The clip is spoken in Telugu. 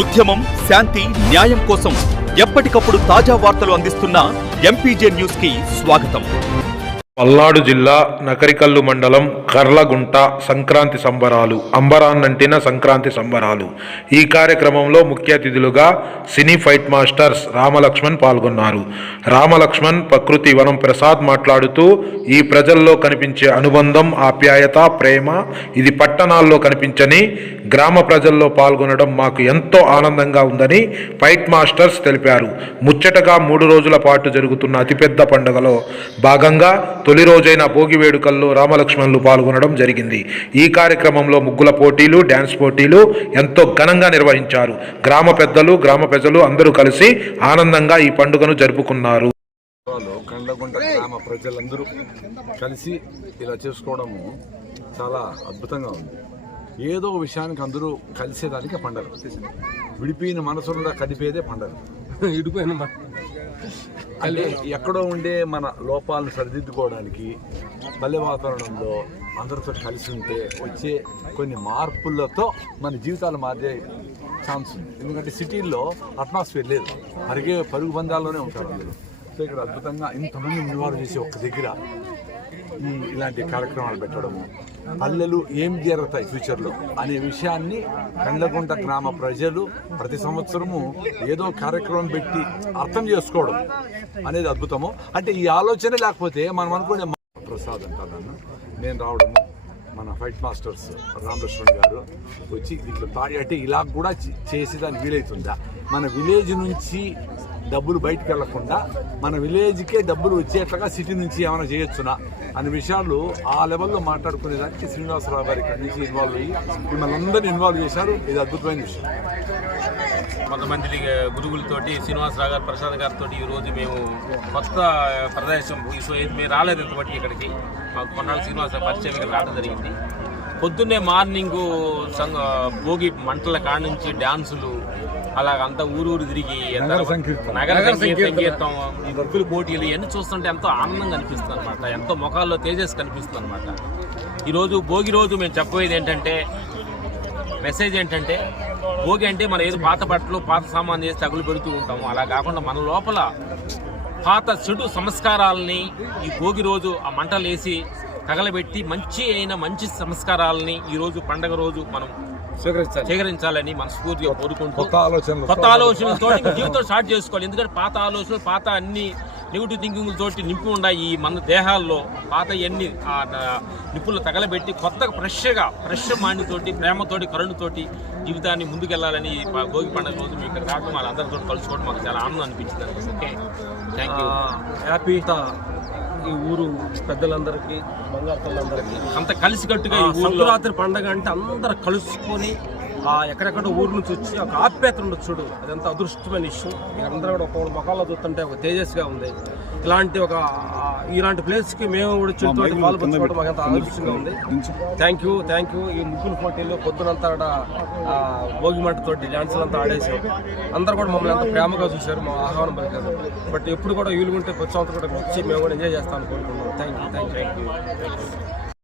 ఉద్యమం, శాంతి, న్యాయం కోసం ఎప్పటికప్పుడు తాజా వార్తలు అందిస్తున్న ఎంపీజే న్యూస్ కి స్వాగతం. పల్నాడు జిల్లా నకరికల్లు మండలం కర్లగుంట సంక్రాంతి సంబరాలు అంబరాన్నంటిన సంక్రాంతి సంబరాలు. ఈ కార్యక్రమంలో ముఖ్య అతిథులుగా సినీ ఫైట్ మాస్టర్స్ రామలక్ష్మణ్ పాల్గొన్నారు. రామలక్ష్మణ్, ప్రకృతి వనం ప్రసాద్ మాట్లాడుతూ ఈ ప్రజల్లో కనిపించే అనుబంధం, ఆప్యాయత, ప్రేమ ఇది పట్టణాల్లో కనిపించని గ్రామ ప్రజల్లో పాల్గొనడం మాకు ఎంతో ఆనందంగా ఉందని ఫైట్ మాస్టర్స్ తెలిపారు. ముచ్చటగా 3 రోజుల పాటు జరుగుతున్న అతిపెద్ద పండుగలో భాగంగా తొలి రోజైన భోగి వేడుకల్లో రామలక్ష్మణులు పాల్గొనడం జరిగింది. ఈ కార్యక్రమంలో ముగ్గుల పోటీలు, డ్యాన్స్ పోటీలు ఎంతో ఘనంగా నిర్వహించారు. గ్రామ పెద్దలు, గ్రామ ప్రజలు అందరూ కలిసి ఆనందంగా ఈ పండుగను జరుపుకున్నారు. కండ్లగుంట గ్రామ ప్రజలందరూ కలిసి ఇలా చేసుకోవడము చాలా అద్భుతంగా ఉంది. ఏదో విషయానికి అందరూ కలిసేదానికి పండగ, విడిపోయిన మనసులో కలిపేదే పండగ. అంటే ఎక్కడో ఉండే మన లోపాలను సరిదిద్దుకోవడానికి పల్లె వాతావరణంలో అందరితో కలిసి ఉంటే వచ్చే కొన్ని మార్పులతో మన జీవితాలు మారే ఛాన్స్ ఉంది. ఎందుకంటే సిటీల్లో అట్మాస్ఫియర్ లేదు, పరుగు బంధాల్లోనే ఉంటారు అందరూ. సో ఇక్కడ అద్భుతంగా ఇంతమంది ఇన్వాల్వ్ చేసి ఒక దగ్గర ఇలాంటి కార్యక్రమాలు పెట్టడము, పల్లెలు ఏం జరుగుతాయి ఫ్యూచర్లో అనే విషయాన్ని కండ్లగుంట గ్రామ ప్రజలు ప్రతి సంవత్సరము ఏదో కార్యక్రమం పెట్టి అర్థం చేసుకోవడం అనేది అద్భుతము. అంటే ఈ ఆలోచన లేకపోతే మనం అనుకునే ప్రసాద్ అంటాను నేను రావడము, మన ఫైట్ మాస్టర్స్ రామలక్ష్మణ్ గారు వచ్చి ఇట్లా తాడి అంటే ఇలా కూడా చేసేదానికి వీలవుతుందా, మన విలేజ్ నుంచి డబ్బులు బయటకు వెళ్లకుండా మన విలేజ్కే డబ్బులు వచ్చేట్లుగా సిటీ నుంచి ఏమైనా చేయొచ్చునా అనే విషయాలు ఆ లెవెల్లో మాట్లాడుకునేదానికి శ్రీనివాసరావు గారి ఇక్కడి నుంచి ఇన్వాల్వ్ అయ్యి మిమ్మల్ని అందరినీ ఇన్వాల్వ్ చేశారు. ఇది అద్భుతమైన విషయం. కొంతమంది గురువులతోటి శ్రీనివాసరావు గారు, ప్రసాద్ గారితో ఈరోజు మేము కొత్త ప్రదేశం మేము రాలేదు ఇంతబట్టి ఇక్కడికి. మాకు కొన్నాళ్ళు శ్రీనివాసరావు పరిచయం ఇక్కడ రావడం జరిగింది. పొద్దున్నే మార్నింగు భోగి మంటల కాడ నుంచి డ్యాన్సులు అలాగంతా ఊరూరు తిరిగి నగర సంకీర్తం, ముగ్గులు పోటీలు ఇవన్నీ చూస్తుంటే ఎంతో ఆనందంగా అనిపిస్తుంది అనమాట. ఎంతో ముఖాల్లో తేజస్ కనిపిస్తుంది అనమాట. ఈరోజు భోగి రోజు మేము చెప్పబోయేది ఏంటంటే, మెసేజ్ ఏంటంటే, భోగి అంటే మనం ఏదో పాత బట్టలు, పాత సామాన్ చేసి తగులు పెడుతూ ఉంటాము. అలా కాకుండా మన లోపల పాత చెడు సంస్కారాలని ఈ భోగి రోజు ఆ మంటలు వేసి తగలబెట్టి మంచి సంస్కారాలని ఈరోజు పండగ రోజు మనం స్వీకరించాలని మనస్ఫూర్తిగా కోరుకుంటూ కొత్త ఆలోచనలతో జీవితం స్టార్ట్ చేసుకోవాలి. ఎందుకంటే పాత ఆలోచనలు, పాత అన్ని నెగిటివ్ థింకింగ్ తోటి నింపి ఉన్నాయి ఈ మన దేహాల్లో. పాత అన్ని నిప్పులు తగలబెట్టి కొత్తగా ఫ్రెష్ మైండ్ తోటి, ప్రేమతోటి, కరుణతోటి జీవితాన్ని ముందుకెళ్లాలని భోగి పండుగ రోజు మీ ఇక్కడ రావడం, వాళ్ళందరితో కలుసుకోవడం మాకు చాలా ఆనందం అనిపించింది. Okay, thank you. హ్యాపీ ఈ ఊరు పెద్దలందరికీ, బంగారులందరికీ అంత కలిసికట్టుగా ఈ సంక్రాంతి పండుగ అంటే అందరు కలుసుకొని ఎక్కడెక్కడ ఊరు నుంచి వచ్చి ఒక ఆప్యాయత ఉండొచ్చు చూడు, అదంతా అదృష్టమైన విషయం. మీరందరూ కూడా ఒక మొక్కల్లో చూస్తుంటే ఒక తేజస్గా ఉంది. ఇలాంటి ప్లేస్కి మేము కూడా చుట్టూ పాల్పంచుకోవడం మాకు ఎంత అదృష్టంగా ఉంది. Thank you. ఈ ముగ్గుల పోటీల్లో పొద్దునంతా భోగి మంటతోటి డ్యాన్సులు అంతా ఆడేసాం. అందరూ కూడా మమ్మల్ని ఎంత ప్రేమగా చూశారు, మా ఆహ్వానం పలికారు. బట్ ఎప్పుడు కూడా వీలుగుంటే ప్రతి సంవత్సరం కూడా వచ్చి మేము కూడా ఎంజాయ్ చేస్తామని కోరుకుంటున్నాం. Thank you.